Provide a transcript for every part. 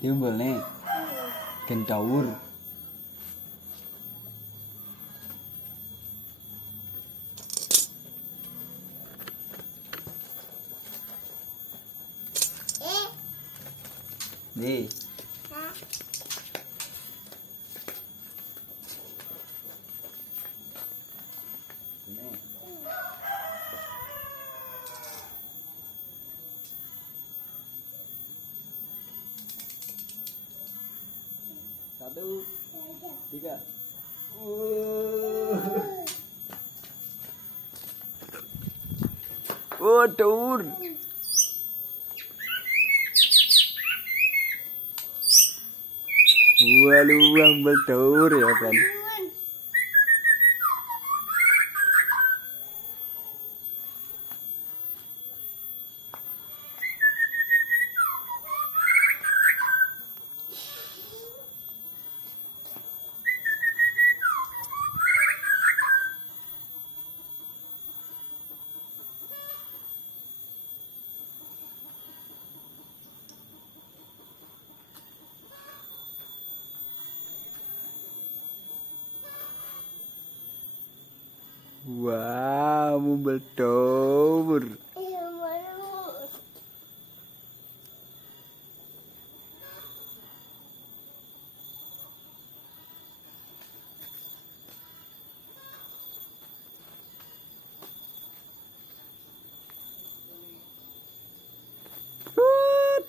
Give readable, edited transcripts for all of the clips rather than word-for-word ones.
Diumbul nih. Gendawur. Nih. Satu, tiga. Tur. Waduh, ambil tur ya kan. Wow, mumbel tur.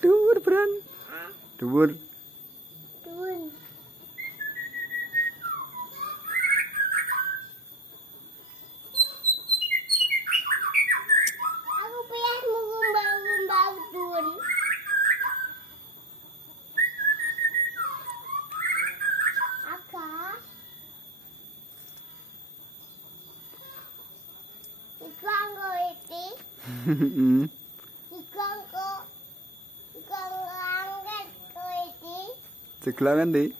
Dur, Bran. Dur. Aku pengen mengumbang-umbang dun. Aka. Ikang ko iti. Ikang ko. Ikang langit ko iti. Segelangan deh.